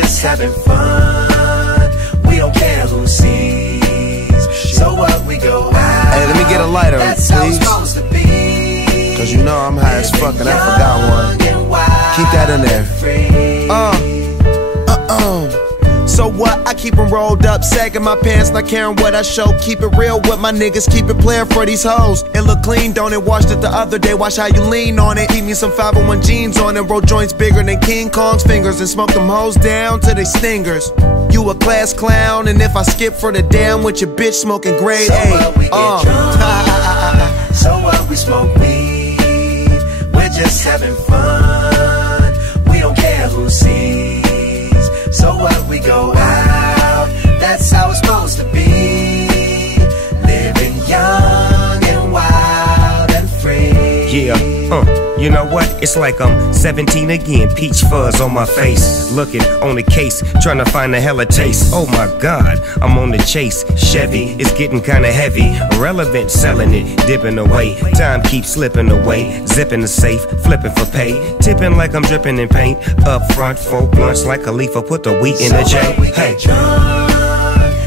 just having fun. We don't care who sees. So what, we go out. Hey, let me get a lighter, That's please. how it's supposed to be. Cause you know I'm high as fuck and I forgot one. Keep that in there. So what? I keep them rolled up, sagging my pants, not caring what I show. Keep it real with my niggas, keep it playing for these hoes. It look clean, don't it? Washed it the other day, watch how you lean on it. Keep me some 501 jeans on it, roll joints bigger than King Kong's fingers, and smoke them hoes down to they stingers. You a class clown, and if I skip for the damn with your bitch smoking grade A. So what, we get drunk. So what, we smoke weed. We're just having fun. We don't care who sees. So what, we go out. That's how it's supposed to be. Living young and wild and free. Yeah, you know what? It's like I'm 17 again, peach fuzz on my face. Looking on the case, trying to find a hella taste. Oh my God, I'm on the chase. Chevy is getting kinda heavy. Irrelevant, selling it, dipping away. Time keeps slipping away. Zipping the safe, flipping for pay. Tipping like I'm dripping in paint. Up front, 4 blunts like Khalifa, put the wheat in the J. Hey. Drunk.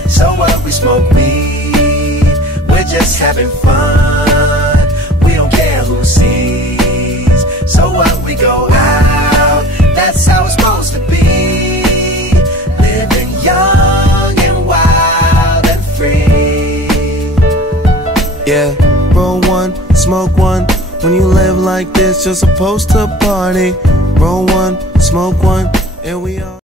So what, we smoke weed. We're just having fun. We don't care who sees. So what, we go out. That's how it's supposed to be. Living young and wild and free. Yeah, roll one, smoke one. When you live like this, you're supposed to party. Roll one, smoke one, and we all